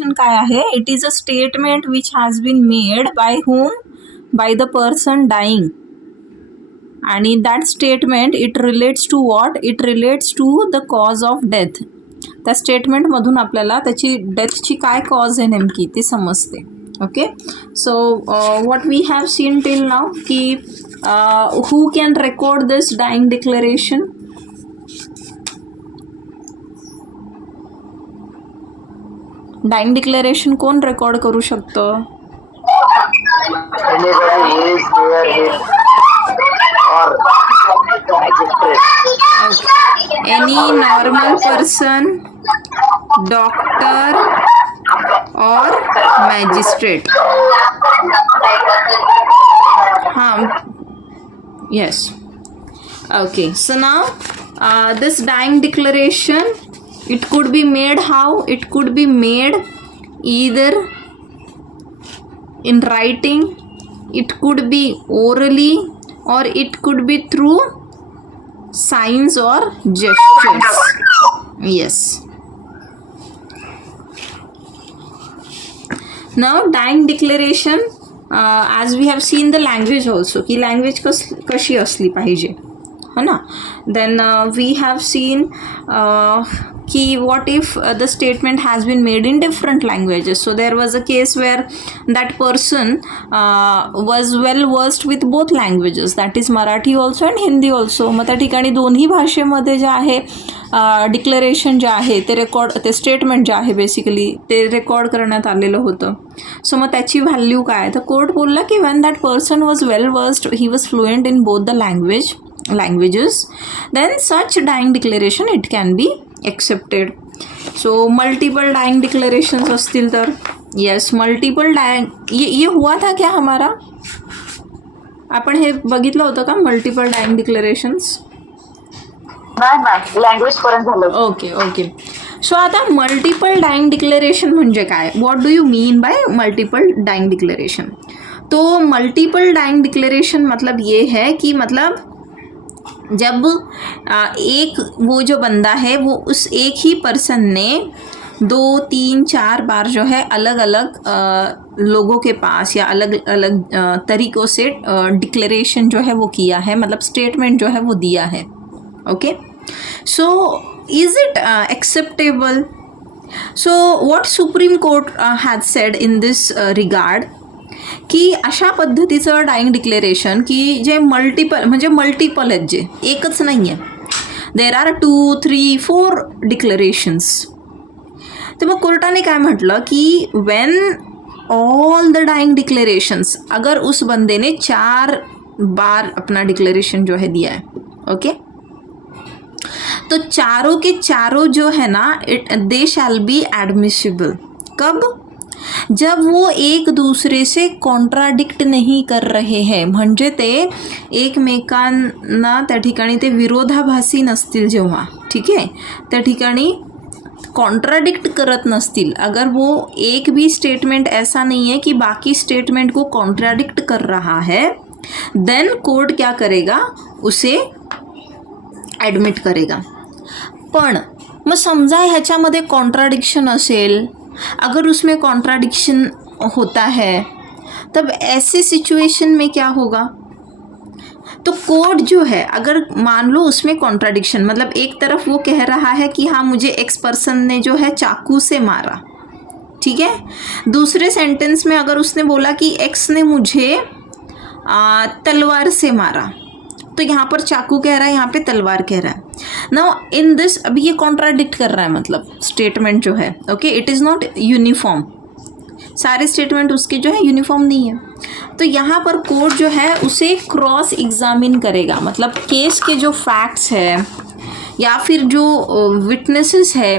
काय आहे, it is a statement which has been made by whom, by the person dying. आणि that statement it relates to what, it relates to the cause of death. त्या स्टेटमेंटमधून आपल्याला त्याची डेथची काय cause आहे नेमकी ते समजते. Okay, so what we have seen till now की who can record this dying declaration? Dying declaration कोण रेकॉर्ड करू शकतं? एनी नॉर्मल पर्सन, डॉक्टर और मॅजिस्ट्रेट. हां, yes. Okay, so now this dying declaration, it could be made how? It could be made either in writing, it could be orally, or it could be through signs or gestures. Yes. Now dying declaration, as we have seen the language also, की language कशी असली पाहिजे, है ना. Then we have seen की what if the statement has been made in different languages. So there was a case where that person was well versed with both languages, that is Marathi also and Hindi also. मग त्या ठिकाणी दोन्ही भाषेमध्ये जे आहे declaration जे आहे ते statement जे आहे basically ते record करण्यात आलेलं होतं. सो मग त्याची व्हॅल्यू काय, तर कोर्ट बोलला की when that person was well versed, he was fluent in both the languages, then such dying declaration it can be accepted. So multiple dying declarations असतील तर yes, multiple dying, ये हुआ था क्या हमारा, आपण हे बघितलं होतं का मल्टिपल डाईंग डिक्लेरेशन्स? नाही, लँग्वेज पर्यंत झालं. ओके. सो आता मल्टिपल डाईंग डिक्लेरेशन म्हणजे काय, what do you mean by multiple dying declaration? तो मल्टिपल डाईंग डिक्लेरेशन मतलब ये है कि मतलब जब एक वो जो बंदा है वो उस एक ही पर्सन ने 2, 3, 4 बार जो है अलग अलग लोगों के पास या अलग अलग तरीक़ों से डिक्लेरेशन जो है वो किया है, मतलब स्टेटमेंट जो है वो दिया है. Okay, so is it acceptable? So what supreme court has said in this regard की अशा पद्धतीचं डाईंग डिक्लेरेशन की जे मल्टिपल आहेत, जे एकच नाही आहे, देर आर 2, 3, 4 डिक्लेरेशन्स. तर मग कोर्टाने काय म्हटलं की when all the dying declarations, अगर उस बंदे ने 4 बार अपना डिक्लेरेशन जो है दिया है, ओके, तो चारों के चारों जो है ना दे शैल बी एडमिसिबल. कब? जब वो एक दूसरे से कॉन्ट्राडिक्ट नाही कर रहे हैं, म्हणजे ते एकमेकांना त्या ठिकाणी ते विरोधाभासी नसतील जेव्हा, ठीक आहे, त्या ठिकाणी कॉन्ट्राडिक्ट करत नसतील. अगर वो एक भी स्टेटमेंट ऐसा नहीं है कि बाकी स्टेटमेंट को कॉन्ट्राडिक्ट कर रहा है, देन कोर्ट क्या करेगा, उसे ॲडमिट करेगा. पण मग समजा ह्याच्यामध्ये कॉन्ट्राडिक्शन असेल, अगर उसमें कॉन्ट्राडिक्शन होता है तब ऐसे सिचुएशन में क्या होगा, तो कोर्ट जो है अगर मान लो उसमें कॉन्ट्राडिक्शन, मतलब एक तरफ वो कह रहा है कि हाँ मुझे एक्स पर्सन ने जो है चाकू से मारा, ठीक है, दूसरे सेंटेंस में अगर उसने बोला कि एक्स ने मुझे तलवार से मारा, तो यहाँ पर चाकू कह रहा है, यहाँ पे तलवार कह रहा है. नाउ इन दिस अभी ये कॉन्ट्राडिक्ट कर रहा है, मतलब स्टेटमेंट जो है, okay, it is not uniform, सारे स्टेटमेंट उसके जो है यूनिफॉर्म नहीं है. तो यहाँ पर कोर्ट जो है उसे क्रॉस एग्जामिन करेगा, मतलब केस के जो फैक्ट्स है या फिर जो विटनेसेस है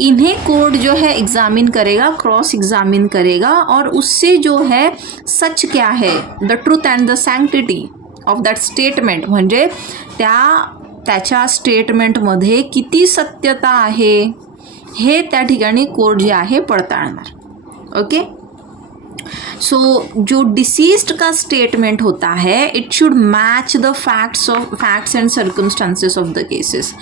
इन्हें कोर्ट जो है एग्जामिन करेगा, क्रॉस एग्जामिन करेगा, और उससे जो है सच क्या है, the truth and the sanctity of that statement, म्हणजे त्याच्या स्टेटमेंटमध्ये किती सत्यता आहे हे त्या ठिकाणी कोर्ट जे आहे पडताळणार. ओके, सो जो डिसीज्ड का स्टेटमेंट होता है it should match the facts and circumstances of the cases.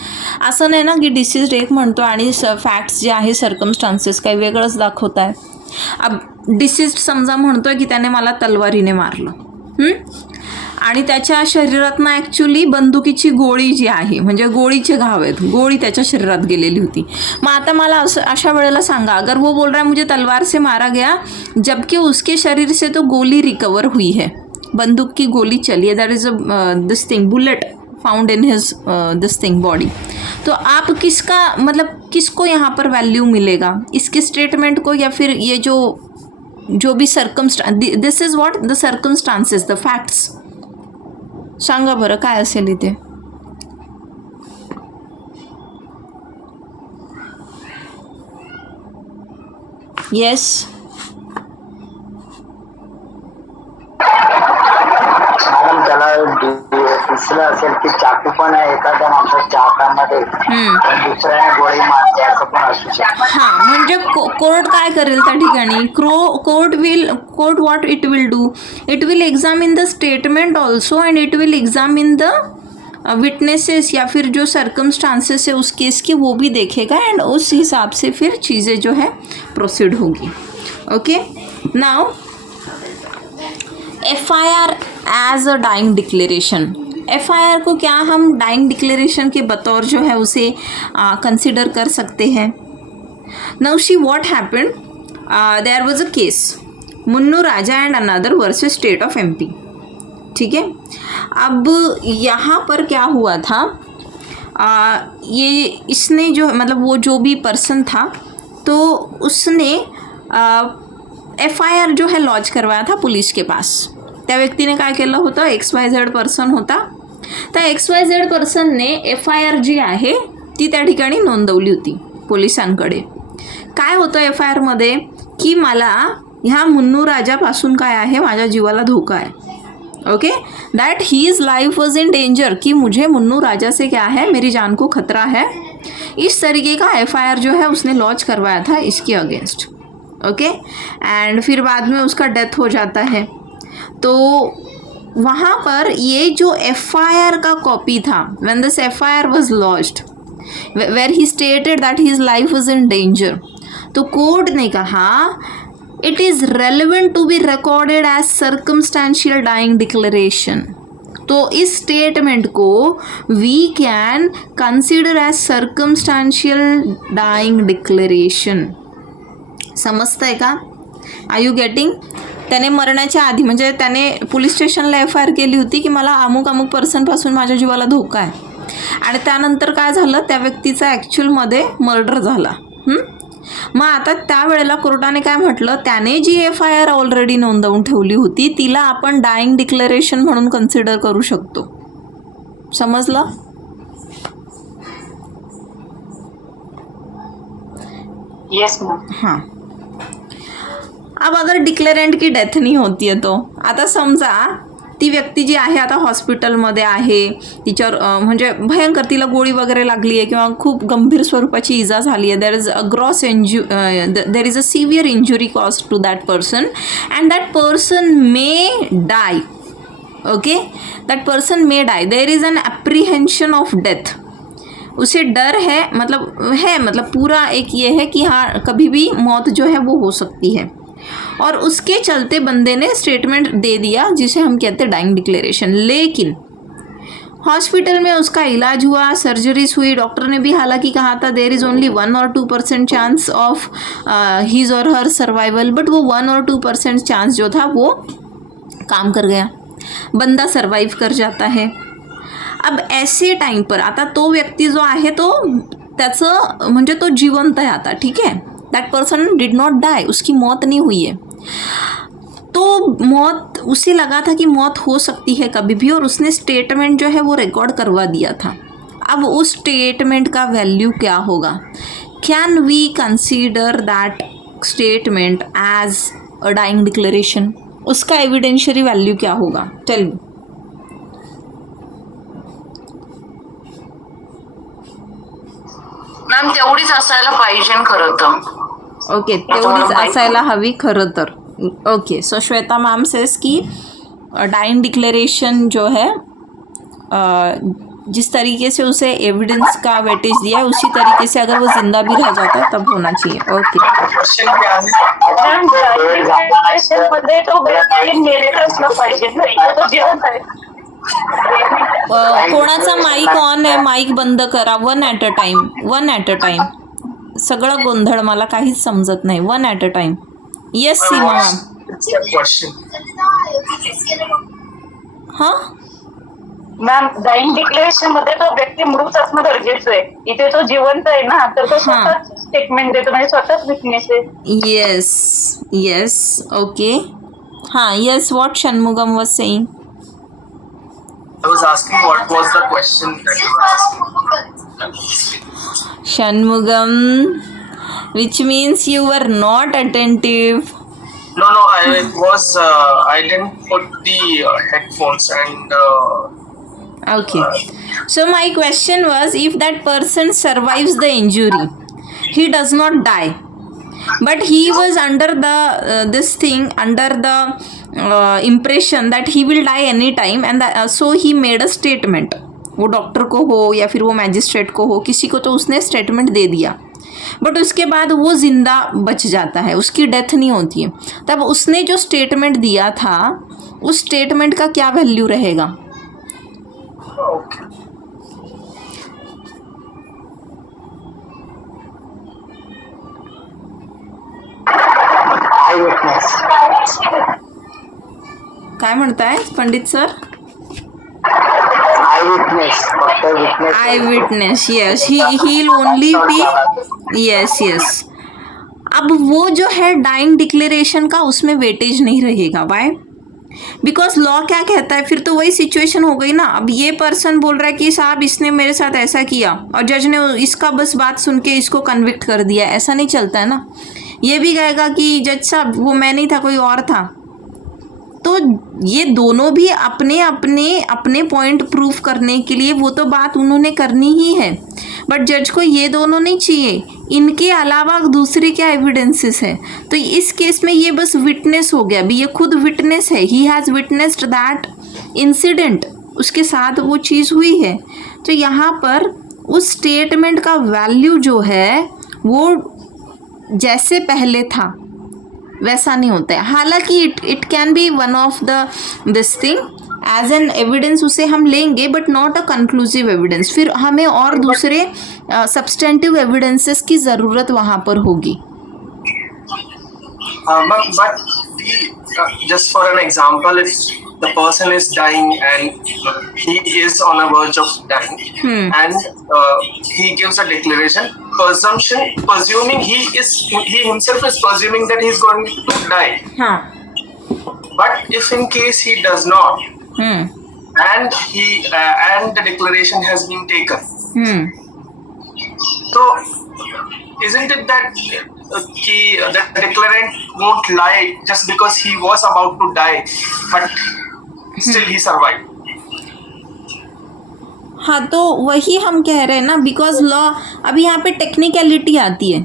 असं नाही ना की डिसीज्ड एक म्हणतो आणि फॅक्ट्स जे आहे सर्कमस्टान्सेस काही वेगळंच दाखवत आहे. अब डिसीज्ड समजा म्हणतोय की त्याने मला तलवारीने मारलं आणि त्याच्या शरीरातनं ॲक्च्युली बंदुकीची गोळी जी आहे म्हणजे गोळीचे घाव आहेत, गोळी त्याच्या शरीरात गेलेली होती. मग आता मला अशा वेळेला सांगा, अगर वो बोल रहा है मुझे तलवार से मारा गया जबकि उसके शरीर से तो गोली रिकवर हुई है, बंदूक की गोली चली है, that is this thing bullet found in his this thing body. तो आप किसका मतलब किसको यहाँ पर वैल्यू मिलेगा, इसके स्टेटमेंट को या फिर ये जो भी this is what the circumstances the facts. सांगा बरं काय असेल इथे. येस मॅडम त्याला दिसलं असेल की चाकू पण आहे एखाद्या माणसाच्या हातामध्ये पण दुसऱ्याने गोळी मारते असं पण असू शकतं. हां म्हणजे कोर्ट काय करेल त्या ठिकाणी, court what it will do, it will examine the statement also and it will examine the witnesses या फिर जो सर्कमस्टांसेस है उस केस की वो भी देखेगा एंड उस हिसाब से फिर चीज़ें जो है प्रोसीड होगी. Okay now FIR as a dying declaration. FIR को क्या हम डाइंग डिक्लेरेशन के बतौर जो है उसे कंसिडर कर सकते हैं. Now she what happened, there was a case Munnu Raja and another versus state of MP. ठीक है, अब यहाँ पर क्या हुआ था, ये इसने जो मतलब वो जो भी पर्सन था तो उसने FIR जो है लॉन्च करवाया था पुलिस के पास. त्या व्यक्तीने काय केलं होतं, XYZ पर्सन होता, त्या XYZ पर्सनने FIR जी आहे ती त्या ठिकाणी नोंदवली होती पोलिसांकडे. काय होतं FIRमध्ये की मला ह्या मुन्नू राजापासून काय आहे, माझ्या जीवाला धोका आहे. Okay, that his life was in danger, कि मुझे मुन्नू राजा से क्या है, मेरी जान को खतरा है. इस तरीके का FIR जो है उसने लॉन्च करवाया था इसके अगेंस्ट. ओके एंड फिर बाद में उसका डेथ हो जाता है. तो वहाँ पर ये जो FIR का कॉपी था, when this FIR was launched where he stated that his life was in danger, तो कोर्ट ने कहा it is relevant to be recorded as circumstantial dying declaration. तो इस स्टेटमेंट को we can consider as circumstantial dying declaration. समजतंय का, are you getting. त्याने मरण्याच्या आधी म्हणजे त्याने पोलीस स्टेशनला FIR केली होती की मला अमुक पर्सनपासून माझ्या जीवाला धोका आहे आणि त्यानंतर काय झालं, त्या व्यक्तीचा ॲक्च्युअलमध्ये मर्डर झाला. मग आता त्यावेळेला कोर्टाने काय म्हटलं, त्याने जी FIR ऑलरेडी नोंदवून ठेवली होती तिला आपण डाइंग डिक्लेरेशन म्हणून कन्सिडर करू शकतो. समजलं. Yes ma'am. हां, अब अगर डिक्लेरेंट की डेथ नहीं होती है तो आता समजा ती व्यक्ती जी आहे आता हॉस्पिटलमध्ये आहे, तिच्यावर म्हणजे भयंकर तिला गोळी वगैरे लागली आहे किंवा खूप गंभीर स्वरूपाची इजा झाली आहे, there is a severe injury cause to that person and that person may die. Okay, that person may die, there is an apprehension of death. उसे डर है, मतलब पूरा एक ये है कि हाँ कभी भी मौत जो है वो हो सकती है, और उसके चलते बंदे ने स्टेटमेंट दे दिया जिसे हम कहते हैं डाइंग डिक्लेरेशन. लेकिन हॉस्पिटल में उसका इलाज हुआ, सर्जरीज हुई, डॉक्टर ने भी हालांकि कहा था there is only 1 or 2% chance of his और हर सर्वाइवल, बट वो 1 or 2% चांस जो था वो काम कर गया, बंदा सर्वाइव कर जाता है. अब ऐसे टाइम पर आता तो व्यक्ती जो आहे तो त्याचं म्हणजे तो जिवंत आहे आता. ठीक है, that person did not die, उसकी मौत नहीं हुई है. तो मौत उसे लगा था कि मौत हो सकती है कभी भी, और उसने स्टेटमेंट जो है वो रिकॉर्ड करवा दिया था. अब उस स्टेटमेंट का वैल्यू क्या होगा, can we consider that statement as a dying declaration, उसका एविडेंशियरी वैल्यू क्या होगा, टेल मी. मॅम तेवढीच असायला पाहिजे खरं तर. ओके, तेवढीच असायला हवी खरं तर. ओके, सो श्वेता मैम सेज कि डाइंग डिक्लेरेशन जो है जिस तरीके से उसे एविडेंस का वेटेज दिया है उसी तरीके से अगर वो जिंदा भी रह जाता है तब होना चाहिए. ओके, क्वेश्चन क्या है? मॅम मध्ये तो मेलेलाच न पाहिजे ना, इथं तो जिवंत आहे. कोणाचा माईक ऑन आहे? माईक बंद करा. One at a time. सगळा गोंधळ, मला काहीच समजत नाही. One at a time. Yes Seema ma'am. Question हां, मॅम डाईंग डिक्लेरेशन मध्ये तो व्यक्ती मृत असणं गरजेचं आहे. इथे तो जिवंत आहे ना, तर तो स्वतःच स्टेटमेंट देतो, म्हणजे स्वतःच विटनेस आहे. येस. ओके. हां, yes. What Shanmugam was saying? I was asking what was the question that you were asking. Shanmugam, which means you were not attentive. No, I didn't put the headphones and Okay. So my question was, if that person survives the injury, he does not die, but he was under the impression that he will die any time, and so he made a statement. वो doctor को हो या फिर वो magistrate को हो, किसी को तो उसने स्टेटमेंट दे दिया, बट उसके बाद वो जिंदा बच जाता है, उसकी डेथ नहीं होती है. तब उसने जो स्टेटमेंट दिया था उस स्टेटमेंट का क्या वैल्यू रहेगा? okay. आय विटनेस. काय म्हणताय पंडित सर? आय विटनेस, फक्त विटनेस. आई विटनेस. यस, ही ओनली बी. यस. अब वो जो है डाइंग डिक्लेरेशन का उसमें वेटेज नहीं रहेगा. वाई? बिकॉज लॉ क्या कहता है, फिर तो वही सिचुएशन हो गई ना. अब ये पर्सन बोल रहा है कि साहब इसने मेरे साथ ऐसा किया, और जज ने इसका बस बात सुन के इसको कन्विक्ट कर दिया. ऐसा नहीं चलता है ना. ये भी कहेगा कि जज साहब वो मैं नहीं था, कोई और था. तो ये दोनों भी अपने पॉइंट प्रूफ करने के लिए वो तो बात उन्होंने करनी ही है, बट जज को ये दोनों नहीं चाहिए. इनके अलावा दूसरे क्या एविडेंसेस है. तो इस केस में ये बस विटनेस हो गया. अभी ये खुद विटनेस है. He has witnessed that incident, उसके साथ वो चीज़ हुई है. तो यहाँ पर उस स्टेटमेंट का वैल्यू जो है वो जैसे पहले था वैसा नहीं होता है. हालांकि it can be one of this thing as an evidence, उसे हम लेंगे, but not a conclusive evidence. फिर हमें और दूसरे सब्सटेंटिव एविडेंसेस की ज़रूरत वहाँ पर होगी. But just for an example, if the person is dying and he is on a verge of dying, and he gives a declaration, presuming he himself is presuming that he is going to die. हाँ. But if in case he does not, and the declaration has been taken, so isn't it that the declarant won't lie just because he was about to die, but still he survived? हाँ, तो वही हम कह रहे हैं ना, because law अभी यहाँ पे टेक्निकलिटी आती है.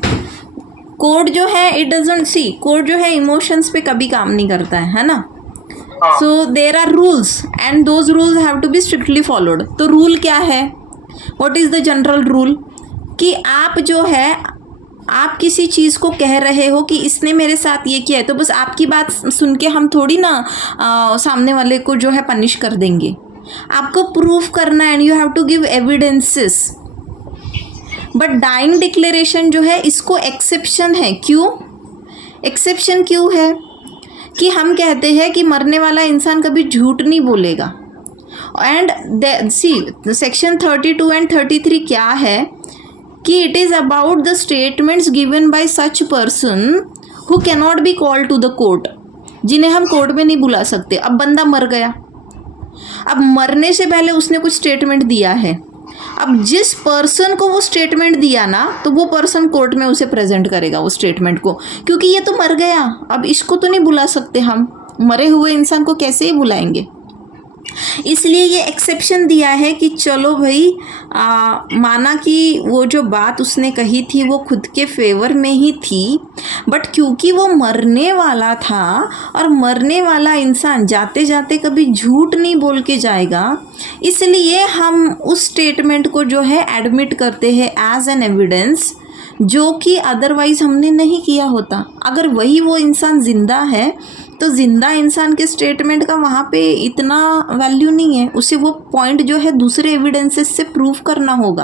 कोड जो है इट डजंट सी, कोड जो है इमोशंस पे कभी काम नहीं करता है ना. So there are rules and those rules have to be strictly followed. तो रूल क्या है? What is the general rule? कि आप जो है आप किसी चीज़ को कह रहे हो कि इसने मेरे साथ ये किया है, तो बस आपकी बात सुन के हम थोड़ी ना सामने वाले को जो है पनिश कर देंगे. आपको प्रूफ करना है, and you have to give evidences. But dying declaration जो है इसको एक्सेप्शन है. क्यों एक्सेप्शन क्यों है? कि हम कहते हैं कि मरने वाला इंसान कभी झूठ नहीं बोलेगा. एंड सी सेक्शन 32 एंड 33 क्या है कि it is about the statements given by such person who cannot be called to the court, जिन्हें हम कोर्ट में नहीं बुला सकते. अब बंदा मर गया, अब मरने से पहले उसने कुछ स्टेटमेंट दिया है. अब जिस पर्सन को वो स्टेटमेंट दिया ना, तो वो पर्सन कोर्ट में उसे प्रेजेंट करेगा वो स्टेटमेंट को, क्योंकि ये तो मर गया. अब इसको तो नहीं बुला सकते हम, मरे हुए इंसान को कैसे ही बुलाएंगे. इसलिए ये एक्सेप्शन दिया है कि चलो भाई माना कि वो जो बात उसने कही थी वो खुद के फेवर में ही थी, बट क्योंकि वो मरने वाला था और मरने वाला इंसान जाते जाते कभी झूठ नहीं बोल के जाएगा, इसलिए हम उस स्टेटमेंट को जो है एडमिट करते हैं एज एन एविडेंस, जो कि अदरवाइज़ हमने नहीं किया होता। अगर वही वो इंसान ज़िंदा है तो ज़िंदा इंसान के स्टेटमेंट का वहाँ पे इतना वैल्यू नहीं है, उसे वो पॉइंट जो है दूसरे एविडेंसेस से प्रूव करना होगा।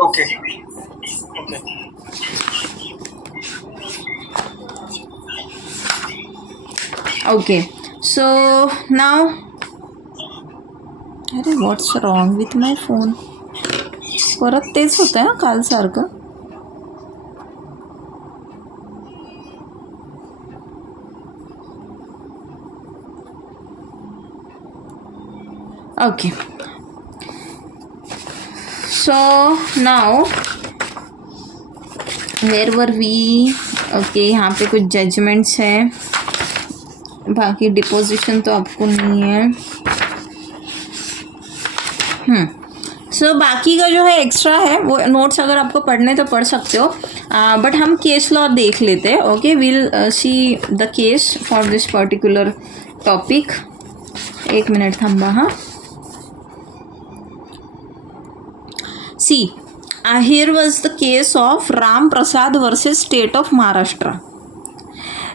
ओके ओके सो नाउ, अरे what's wrong with my phone, परत तेच होतं आहे काल सारखं। Okay so now where were we? Okay, यहाँ पे कुछ जजमेंट्स हैं, बाकी डिपोजिशन तो आपको नहीं है। सो बाकी का जो है एक्स्ट्रा है वो नोट्स अगर आपको पढ़ने तो पढ़ सकते हो, बट हम केस लॉ देख लेते हैं। Okay, will see the case for this particular topic. एक मिनट थांबा। हाँ, सी here was the case of Ram Prasad versus State of Maharashtra.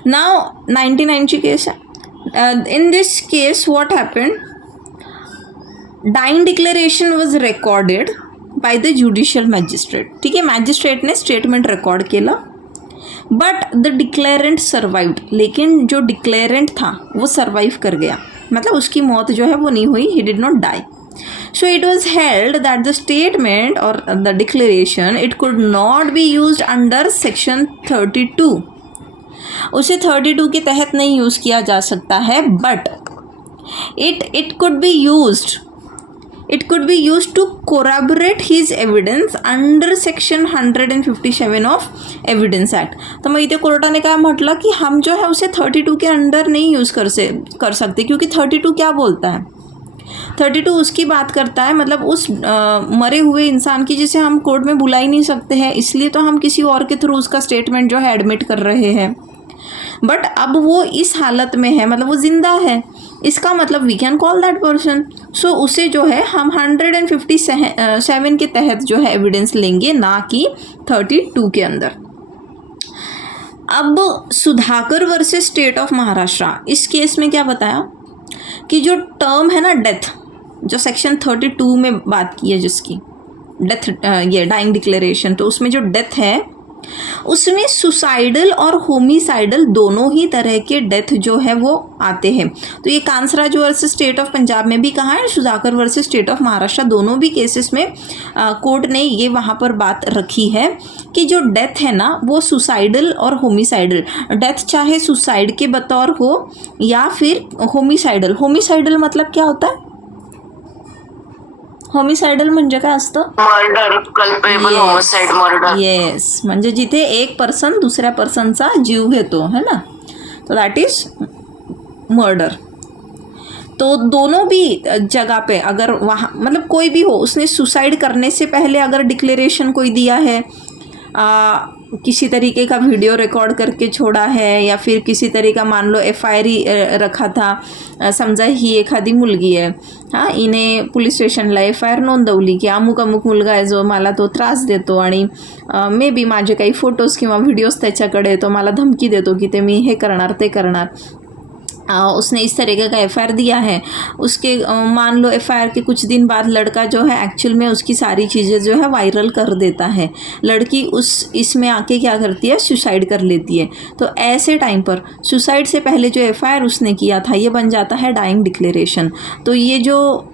Now 99 ची केस आहे. In this case what happened? Dying declaration was recorded by the judicial magistrate. ठीक है, magistrate ने statement record केलं, but the डिक्लेरेंट survived, लेकिन जो डिक्लेरेंट था वो सर्वाइव कर गया, मतलब उसकी मौत जो है वो नहीं हुई, he did not die. So it was held that the statement or the declaration, it could not be used under section 32. उसे 32 के तहत नहीं यूज़ किया जा सकता है, but it could be used. It could be used to corroborate his evidence under section 157 of Evidence Act. तो मग इथे कोर्टाने काय म्हटलं कि हम जो है उसे 32 के अंडर नहीं यूज़ कर सकते, क्योंकि 32 क्या बोलता है? 32 उसकी बात करता है, मतलब उस मरे हुए इंसान की जिसे हम कोर्ट में बुला ही नहीं सकते हैं, इसलिए तो हम किसी और के थ्रू उसका स्टेटमेंट जो है एडमिट कर रहे हैं। बट अब वो इस हालत में है, मतलब वो ज़िंदा है, इसका मतलब we can call that person. So उसे जो है हम 157 के तहत जो है एविडेंस लेंगे, ना कि 32 के अंदर। अब Sudhakar versus state of Maharashtra, इस केस में क्या बताया कि जो टर्म है ना डेथ, जो सेक्शन 32 में बात की है जिसकी डेथ, ये डाइंग डिक्लेरेशन, तो उसमें जो डेथ है उसमें सुसाइडल और होमिसाइडल दोनों ही तरह के डेथ जो है वो आते हैं। तो ये कांसराज वर्सेस स्टेट ऑफ पंजाब में भी कहा है, Sudhakar versus state of Maharashtra, दोनों भी केसेस में कोर्ट ने ये वहाँ पर बात रखी है कि जो डेथ है ना वो सुसाइडल और होमिसाइडल, डेथ चाहे सुसाइड के बतौर हो या फिर होमिसाइडल। होमिसाइडल मतलब क्या होता है? होमिसाइडल म्हणजे काय असतं? Murder, culpable homicide murder. Yes, म्हणजे जिथे एक पर्सन दुसऱ्या पर्सनचा जीव घेतो है ना, तो दैट इज मर्डर. तो दोनों भी जगह पे अगर वहाँ मतलब कोई भी हो, उसने सुसाइड करने से पहले अगर डिक्लेरेशन कोई दिया है, किसी तरीके का वीडियो रिकॉर्ड करके छोड़ा है, या फिर किसी तरीका मान लो FIR रखा था, समजा ही एखादी मुलगी आहे, हां, हिने पोलीस स्टेशनला FIR नोंदवली की अमुक अमुक मुलगा आहे जो मला तो त्रास देतो आणि मे बी माझे काही फोटोज किंवा व्हिडिओज त्याच्याकडे, तो मला धमकी देतो की ते मी हे करणार ते करणार, उसने इस तरीके का FIR दिया है। उसके मान लो FIR के कुछ दिन बाद लड़का जो है एक्चुअल में उसकी सारी चीज़ें जो है वायरल कर देता है, लड़की उस इसमें आके क्या करती है, सुसाइड कर लेती है। तो ऐसे टाइम पर सुसाइड से पहले जो FIR उसने किया था ये बन जाता है डाइंग डिक्लेरेशन। तो ये जो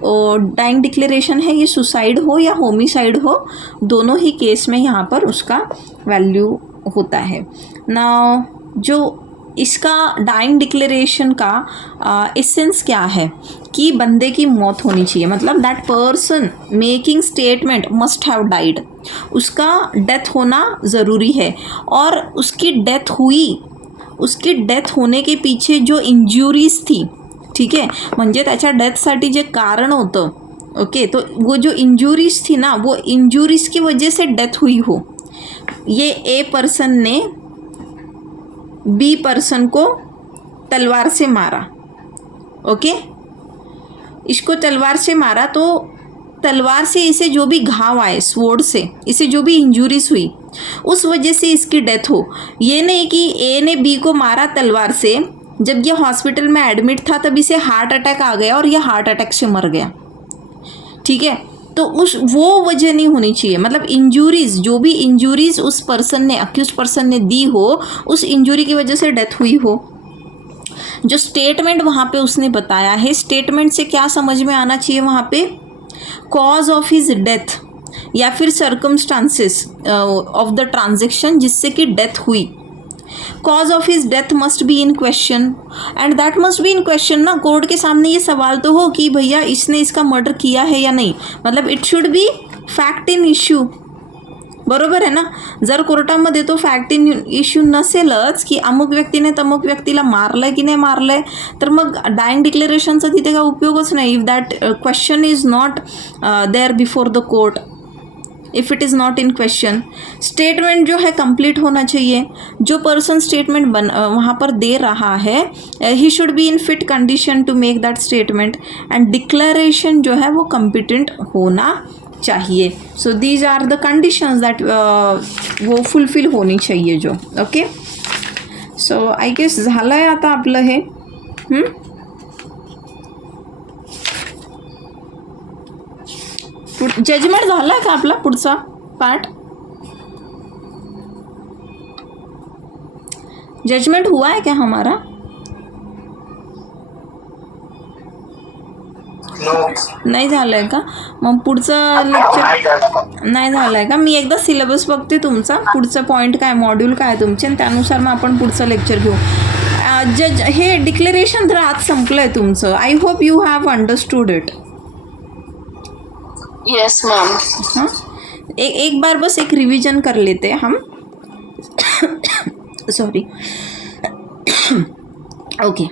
डाइंग डिक्लेरेशन है ये सुसाइड हो या होमिसाइड हो, दोनों ही केस में यहाँ पर उसका वैल्यू होता है ना। जो इसका डाइंग डिक्लेरेशन का एसेंस क्या है कि बंदे की मौत होनी चाहिए, मतलब that person making statement must have died, उसका डेथ होना ज़रूरी है, और उसकी डेथ हुई, उसकी डेथ होने के पीछे जो इंजरीज थी ठीक है, म्हणजे त्याच्या डेथसाठी जे कारण होतं, ओके, तो वो जो इंजुरीज थी ना, वो इंजुरीज की वजह से डेथ हुई हो, ये ए पर्सन ने बी पर्सन को तलवार से मारा, ओके, इसको तलवार से मारा, तो तलवार से इसे जो भी घाव आए, स्वॉर्ड से इसे जो भी इंजुरीज हुई, उस वजह से इसकी डेथ हो। ये नहीं कि ए ने बी को मारा तलवार से, जब ये हॉस्पिटल में एडमिट था तब इसे हार्ट अटैक आ गया और ये हार्ट अटैक से मर गया, ठीक है। तो उस वो वजह नहीं होनी चाहिए, मतलब इंजुरीज, जो भी इंजुरीज उस पर्सन ने, अक्यूज पर्सन ने दी हो, उस इंजुरी की वजह से डेथ हुई हो। जो स्टेटमेंट वहाँ पे उसने बताया है, स्टेटमेंट से क्या समझ में आना चाहिए वहाँ पे, कॉज ऑफ हिज डेथ या फिर सर्कमस्टांसेस ऑफ द ट्रांजेक्शन जिससे कि डेथ हुई। Cause of his death must be in question and that must be in question ना, कोर्ट के सामने ये सवाल तो हो कि भैया इसने इसका मर्डर किया है या नाही, मतलब it should be fact in issue, बरोबर आहे ना। जर कोर्टामध्ये तो फॅक्ट इन इश्यू नसेलच की अमुक व्यक्तीने तमुक व्यक्तीला मारलं की नाही मारलं आहे, तर मग डायिंग डिक्लेरेशनचा तिथे काय उपयोगच नाही, if that question is not there before the court, if it is not in question. Statement जो है कंप्लीट होना चाहिए, जो पर्सन स्टेटमेंट वहाँ पर दे रहा है, he should be in fit condition to make that statement, and declaration जो है वो कम्पिटेंट होना चाहिए। So these are the conditions that वो फुलफिल होनी चाहिए जो, ओके। सो आय गेस झालं आहे आता आपलं हे, जजमेंट झाला का आपला पुढचा पार्ट, जजमेंट हुआ है क्या हमारा? नाही झालंय का? मग पुढचं लेक्चर नाही झालंय का? मी एकदा सिलेबस बघते तुमचा, पुढचं पॉईंट काय, मॉड्यूल काय तुमचे, आणि त्यानुसार मग आपण पुढचं लेक्चर घेऊ। जज हे डिक्लेरेशन तर आज संपलंय तुमचं, I hope you have understood it. Yes ma'am. हाँ, एक बार बस एक रिवीजन कर लेते हैं हम, सॉरी, ओके।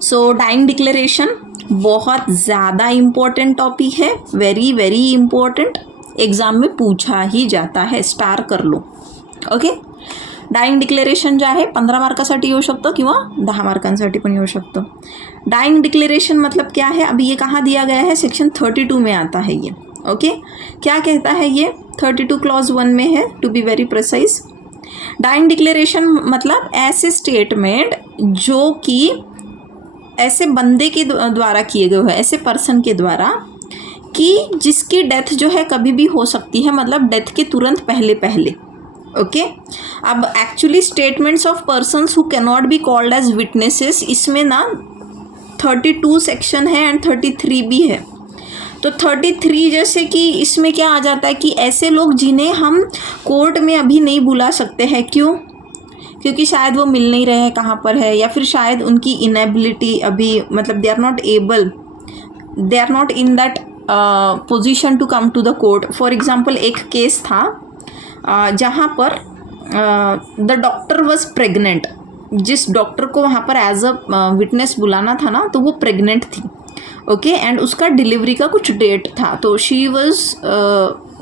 सो डाइंग डिक्लेरेशन बहुत ज़्यादा इम्पोर्टेंट टॉपिक है, वेरी वेरी इम्पोर्टेंट, एग्ज़ाम में पूछा ही जाता है, स्टार कर लो, ओके। डाइंग डिक्लेरेशन जे आहे 15 मार्कासाठी येऊ शकतं किंवा 10 मार्कांसाठी पण येऊ शकतं। डाइंग डिक्लेरेशन मतलब क्या है, अभी ये कहाँ दिया गया है, सेक्शन 32 में आता है ये, ओके। क्या कहता है ये, 32 क्लॉज 1 में है, to be very precise. Dying declaration मतलब ऐसे स्टेटमेंट जो कि ऐसे बंदे के द्वारा किए गए हैं, ऐसे पर्सन के द्वारा, कि जिसकी डेथ जो है कभी भी हो सकती है, मतलब डेथ के तुरंत पहले पहले, ओके। अब actually statements of persons who can not be called as witnesses, इसमें ना 32 सेक्शन है एंड 33 भी है। तो 33 जैसे कि इसमें क्या आ जाता है कि ऐसे लोग जिन्हें हम कोर्ट में अभी नहीं बुला सकते हैं, क्यों, क्योंकि शायद वो मिल नहीं रहे हैं कहाँ पर है, या फिर शायद उनकी इनेबिलिटी अभी, मतलब they are not able, they are not in that position to come to the court. For example एक केस था जहाँ पर द डॉक्टर वॉज प्रेग्नेंट, जिस डॉक्टर को वहाँ पर एज अ विटनेस बुलाना था ना, तो वो प्रेग्नेंट थी, ओके, एंड उसका डिलीवरी का कुछ डेट था, तो शी वॉज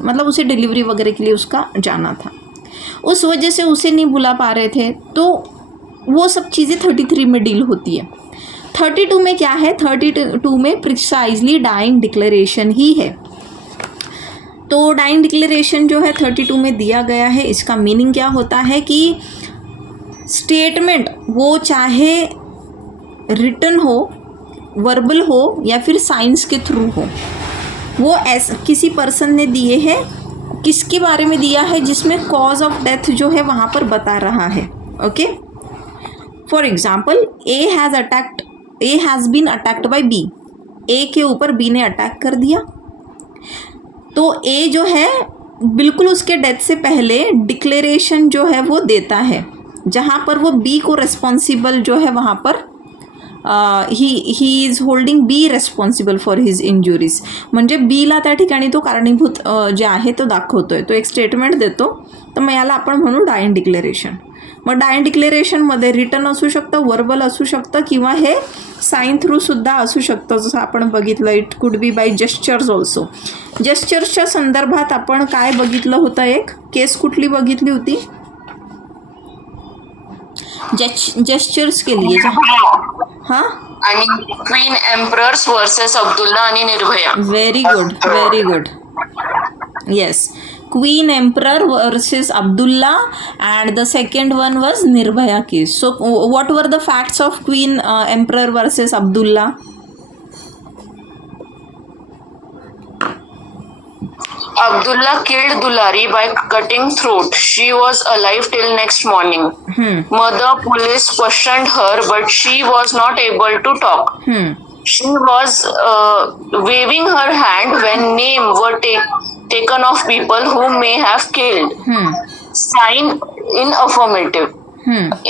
मतलब उसे डिलीवरी वगैरह के लिए उसका जाना था, उस वजह से उसे नहीं बुला पा रहे थे। तो वो सब चीज़ें 33 में डील होती है। 32 में क्या है, 32 में प्रिसाइजली डाइंग डिक्लेरेशन ही है। तो डाइंग डिक्लेरेशन जो है 32 में दिया गया है, इसका मीनिंग क्या होता है कि स्टेटमेंट वो चाहे रिटन हो, वर्बल हो, या फिर साइंस के थ्रू हो, वो ऐसा किसी पर्सन ने दिए हैं, किसके बारे में दिया है, जिसमें कॉज ऑफ डेथ जो है वहाँ पर बता रहा है, okay. For example A has been attacked by B, A के ऊपर बी ने अटैक कर दिया, तो ए जो है बिल्कुल उसके डेथ से पहले डिक्लेरेशन जो है वो देता है, जहाँ पर वो बी को रिस्पॉन्सिबल जो है वहाँ पर he is holding B responsible for his injuries, म्हणजे बीला त्या ठिकाणी तो कारणीभूत जे आहे तो दाखवतो आहे, तो एक स्टेटमेंट देतो, तर मग याला आपण म्हणू डाइंग डिक्लेरेशन। मग डायन डिक्लेरेशनमध्ये रिटन असू शकतं, वर्बल असू शकतं, किंवा हे साईन थ्रूसुद्धा असू शकतं, जसं आपण बघितलं. It could be by gestures also. जेस्चर्सच्या संदर्भात आपण काय बघितलं होतं, एक केस कुठली बघितली होती जेस्चर्स के लिए? हां, आणि क्वीन एम्परर्स वर्सेस अब्दुल्ला आणि Nirbhaya. Very good, very good. Yes, Queen Emperor versus Abdullah, and the second one was Nirbhaya case. So what were the facts of Queen Emperor versus Abdullah? Abdullah killed Dulari by cutting throat. She was alive till next morning. Mother police questioned her, but she was not able to talk. She was waving her hand when names were taken of people who may have killed. Sign in affirmative.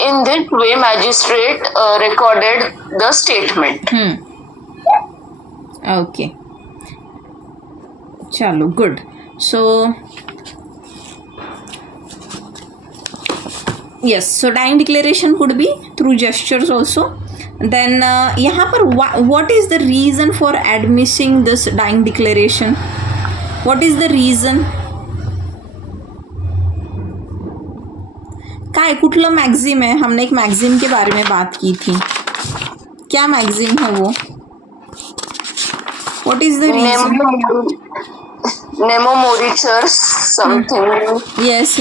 In this way, magistrate recorded the statement. Okay. Chalo, good. So yes, so dying declaration could be through gestures also. Then यहाँ पर what is the reason for admitting this dying declaration? What is the reason? काय कुठलं मैगजीम है? हमने एक मैगजीम के बारे में बात की थी. क्या मैगजीम है वो? What is the reason? Nemo Morichers something. Yes.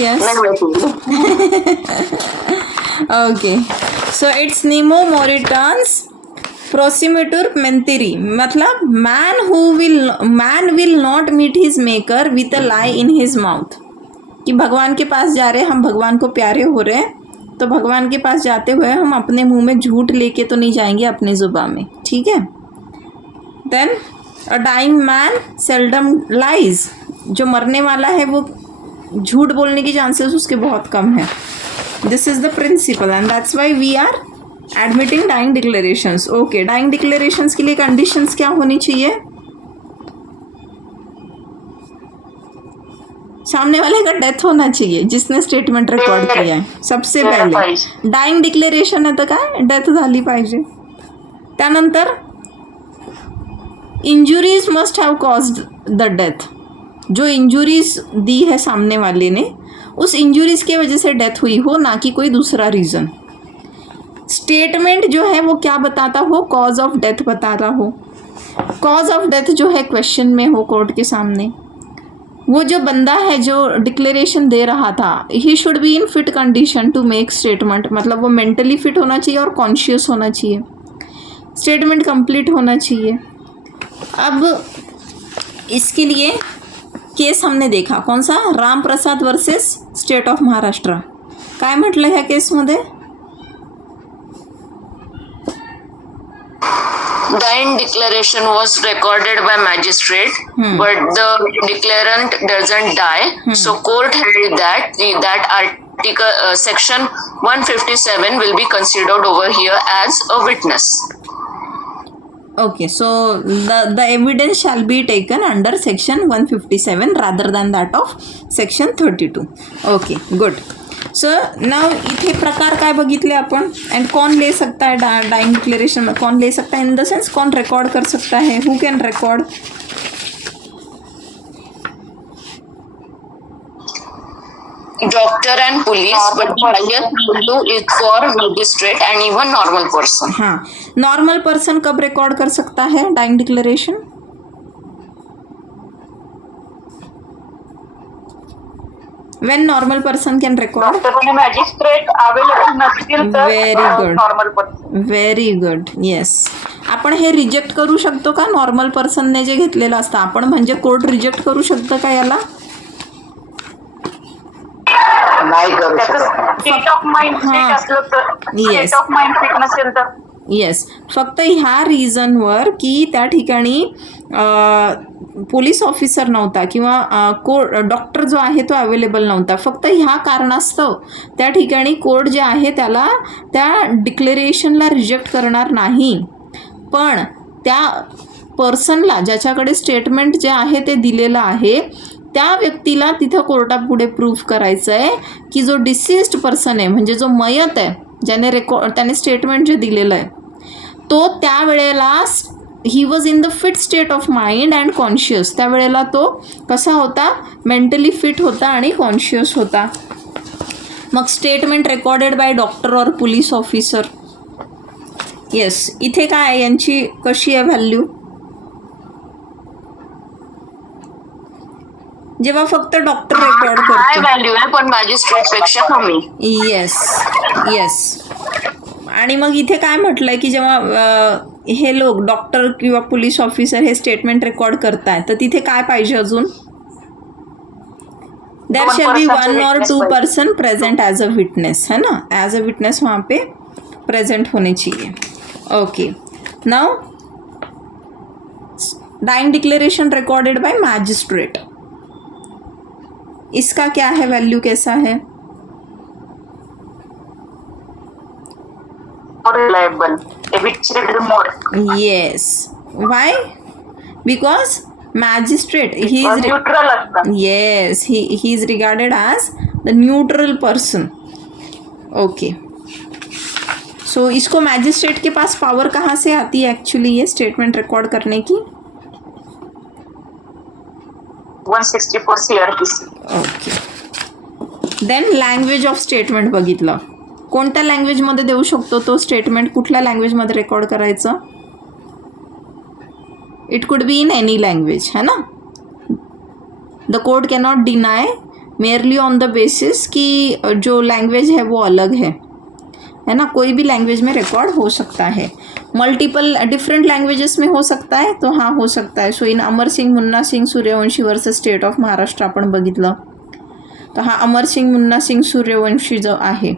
Okay. So it's Nemo Morichers Prosecutor Mentiri. मतलब man will not meet his maker with a lie in his mouth. कि भगवान के पास जा रहे, हम भगवान को प्यारे हो रहे हैं, तो भगवान के पास जाते हुए हम अपने मुंह में झूठ लेके तो नहीं जाएंगे अपनी जुबान में. ठीक है. Then a dying man seldom lies. जो मरने वाला है वो झूठ बोलने की चांसेस उसके बहुत कम है. This is the principle and that's why we are admitting dying declarations. Okay, dying declarations के लिए कंडीशंस क्या होनी चाहिए? सामने वाले का डेथ होना चाहिए जिसने स्टेटमेंट रेकॉर्ड किया आहे. सबसे पहिले डाइंग डिक्लेरेशन आहे तर काय, डेथ झाली पाहिजे. त्यानंतर injuries must have caused the death. जो इंजुरीज दी है सामने वाले ने, उस इंजुरीज की वजह से डेथ हुई हो, ना कि कोई दूसरा रीज़न. स्टेटमेंट जो है वो क्या बताता हो? कॉज ऑफ डेथ बताता हो. कॉज ऑफ डेथ जो है क्वेश्चन में हो कोर्ट के सामने. वो जो बंदा है जो डिक्लेरेशन दे रहा था, he should be in fit condition to make statement. मतलब वो मेंटली फिट होना चाहिए और कॉन्शियस होना चाहिए. स्टेटमेंट कंप्लीट होना चाहिए. अब इसके लिए केस हमने देखा कौन सा? Ram Prasad versus state of Maharashtra. काय म्हटलं ह्या केसमध्ये? Dying declaration was recorded by magistrate, but the declarant doesn't die. So court held that article section 157 will be considered over here as a witness. Okay, so the evidence shall be taken under section 157 rather than that of section 32. Okay, good. So now इथे प्रकार काय बघितले आपण. And कौन ले सकता है dying declaration में? कौन ले सकता है इन द सेंस कौन रिकॉर्ड कर सकता है? Who can record? Doctor and police, but the highest value is for magistrate and even normal person. हाँ, नॉर्मल पर्सन कब रिकॉर्ड कर सकता है dying declaration? When normal person can record? Magistrate available नसतील तर Very good. Normal person. Very good. Yes. आपण हे reject करू शकतो का? नॉर्मल पर्सनने जे घेतलेलं असतं आपण, म्हणजे कोर्ट रिजेक्ट करू शकतं का याला? नाही करू शकत. स्टेट ऑफ माइंड फिट असलं तर. Yes. State of mind fit नसेल तर. येस. फक्त ह्या रिझनवर की त्या ठिकाणी पोलीस ऑफिसर नव्हता किंवा डॉक्टर जो आहे तो अवेलेबल नव्हता. फक्त ह्या कारणास्तव त्या ठिकाणी कोर्ट जे आहे त्याला त्या डिक्लेरेशनला रिजेक्ट करणार नाही. पण त्या पर्सनला ज्याच्याकडे स्टेटमेंट जे आहे ते दिलेलं आहे त्या व्यक्तीला तिथं कोर्टापुढे प्रूफ करायचं आहे की जो डिसिस्ड पर्सन आहे, म्हणजे जो मयत आहे, त्याने स्टेटमेंट जे दिलेलं आहे, तो त्यावेळेला he was in the fit state of mind and conscious. त्यावेळेला तो कसा होता, मेंटली फिट होता आणि कॉन्शियस होता. मग स्टेटमेंट रेकॉर्डेड बाय डॉक्टर और पोलीस ऑफिसर. येस, इथे काय आहे, यांची कशी आहे व्हॅल्यू? जेव्हा फक्त डॉक्टर रेकॉर्ड हाय करतो. व्हॅल्यू आहे पण मॅजिस्ट्रेट पेक्षा कमी. Yes yes. आणि मग इथे काय म्हटलंय की जेव्हा हे लोक डॉक्टर किंवा पोलीस ऑफिसर हे स्टेटमेंट रेकॉर्ड करतायत, तर तिथे काय पाहिजे अजून? देयर शैल बी 1 और 2 person present as a witness, है ना, एज अ विटनेस वहाँ पे प्रेजेंट होने चाहिए. Okay, now dying declaration recorded by magistrate, इसका क्या है, वैल्यू कैसा है? reliable. If it's little more. Yes. Why? Because magistrate, he is Neutral असतं. yes, he is regarded as the neutral person. Okay. So इसको magistrate के पास power कहाँ से आती है एक्चुअली ये स्टेटमेंट रिकॉर्ड करने की? 164 CRPC. Okay. Then language of statement बघितलं. कोणत्या लँग्वेजमध्ये देऊ शकतो तो स्टेटमेंट? कुठल्या लँग्वेजमध्ये रेकॉर्ड करायचं? It could be in any language, है ना. The court cannot deny merely on the basis कि जो लैंग्वेज है वो अलग है ना. कोई भी लैंग्वेज में रिकॉर्ड हो सकता है. मल्टीपल डिफरेंट लैंग्वेजेस में हो सकता है, तो हाँ हो सकता है. So in Amar Singh Munna Singh Suryavanshi versus state of Maharashtra आपण बघितलं, तर हा अमर सिंग मुन्ना सिंग सूर्यवंशी जो आहे.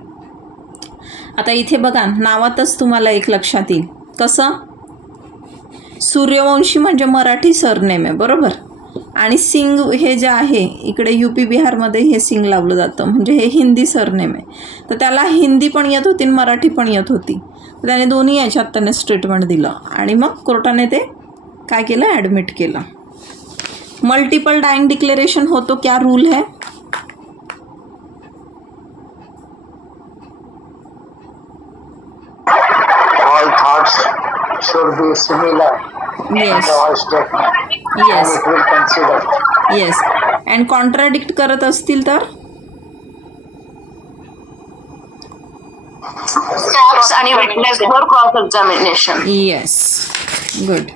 आता इथे बघा, नावातच तुम्हाला एक लक्षात येईल. कसं? सूर्यवंशी म्हणजे मराठी सरनेम आहे, बरोबर. आणि सिंग हे जे आहे इकडे UP बिहारमध्ये हे सिंग लावलं जातं, म्हणजे हे हिंदी सरनेम आहे. तर त्याला हिंदी पण येत होती आणि मराठी पण येत होती. तर त्याने दोन्ही याच्यात त्याने स्टेटमेंट दिलं आणि मग कोर्टाने ते काय केलं, ॲडमिट केलं. मल्टिपल डाइंग डिक्लेरेशन हो तो क्या रूल है? All thoughts should be similar. Yes. All statement. Yes. And it will consider. Yes. And contradict करत असतील तर? फॅक्ट्स आणि विटनेसवर cross examination. Yes, good.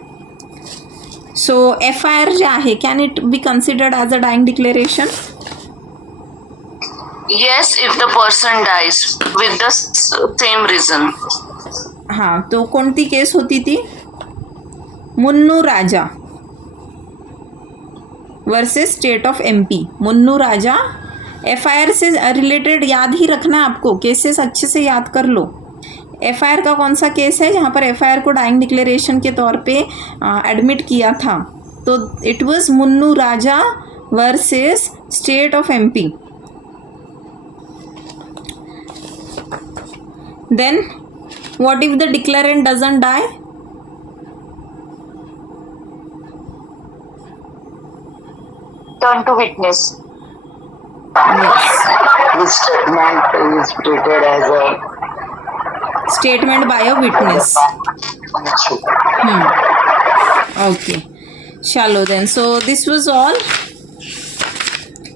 So FIR जे आहे, can it be considered as a dying declaration? Yes, if the person dies with the same reason. हां, तो कोणती केस होती ती? Munnu Raja versus state of MP. Munnu Raja. FIR से रिलेटेड याद ही रखना है आपको, केसेस अच्छे से याद कर लो. FIR का कौन सा केस है जहाँ पर FIR को डाइंग डिक्लेरेशन के तौर पे एडमिट किया था? तो it was Munnu Raja versus state of MP. Then what if the declarant doesn't die? Turn to witness. Yes. This statement is treated as a Statement by a witness. Okay. Shallow then. So this was all.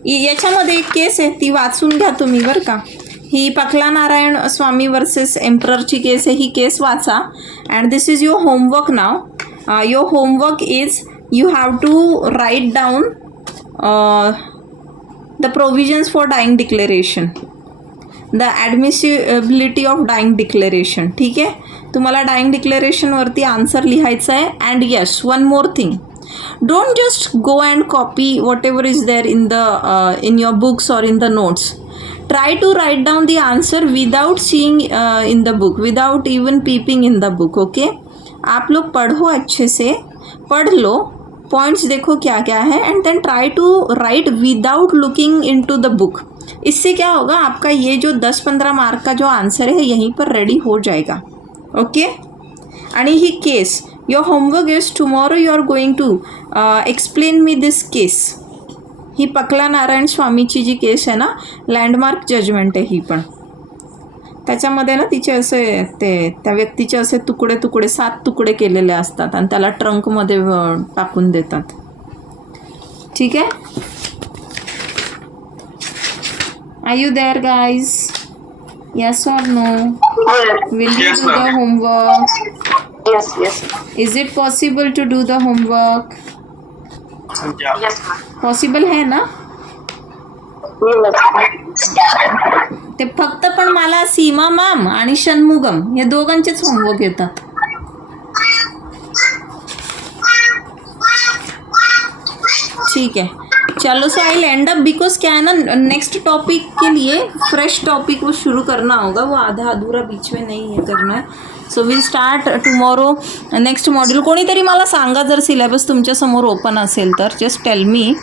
याच्यामध्ये एक case आहे, ती वाचून घ्या तुम्ही बरं का. ही पखला नारायण स्वामी वर्सेस एम्पररची केस आहे. ही केस वाचा. And this is your homework now. Your homework is you have to write down the provisions for dying declaration, the admissibility of dying declaration. ठीक आहे, तुम्हाला डाइंग डिक्लेरेशनवरती आन्सर लिहायचं आहे. And yes, one more thing, don't just go and copy whatever is there in your books or in the notes. Try to write down the answer without seeing in the book, without even peeping in the book. Okay, आप लोग पढ़ो, अच्छे से पढ़ लो, points देखो क्या क्या है, and then try to write without looking into the book. इससे क्या होगा, आपका ये जो 10-15 मार्क का जो आंसर है यहीं पर रेडी हो जाएगा. ओके. आणि ही case, your homework is tomorrow you are going to explain me this case. ही पकला नारायण स्वामीची जी केस आहे ना, लँडमार्क जजमेंट आहे ही पण. त्याच्यामध्ये ना तिचे असे त्या व्यक्तीचे असे तुकडे 7 तुकडे केलेले असतात आणि त्याला ट्रंकमध्ये टाकून देतात. ठीक आहे. Are you there guys? Yes or no? Will you Yes, do the ma'am. Homework? Yes yes is it possible to do the homework? Yeah. Yes possible है ना? ते फक्त पण मला सीमा मॅम आणि षण्मुगम या दोघांचेच होमवर्क येतात. ठीक है, चलो. सो आई एंड अप बिकॉज क्या है ना, नेक्स्ट टॉपिक के लिए फ्रेश टॉपिक वो शुरू करना होगा, वो आधा अधूरा बीच में नहीं है करना है. So will start tomorrow next module. कोणीतरी मला सांगा जर सिलेबस तुमच्यासमोर ओपन असेल तर, जस्ट टेल मी.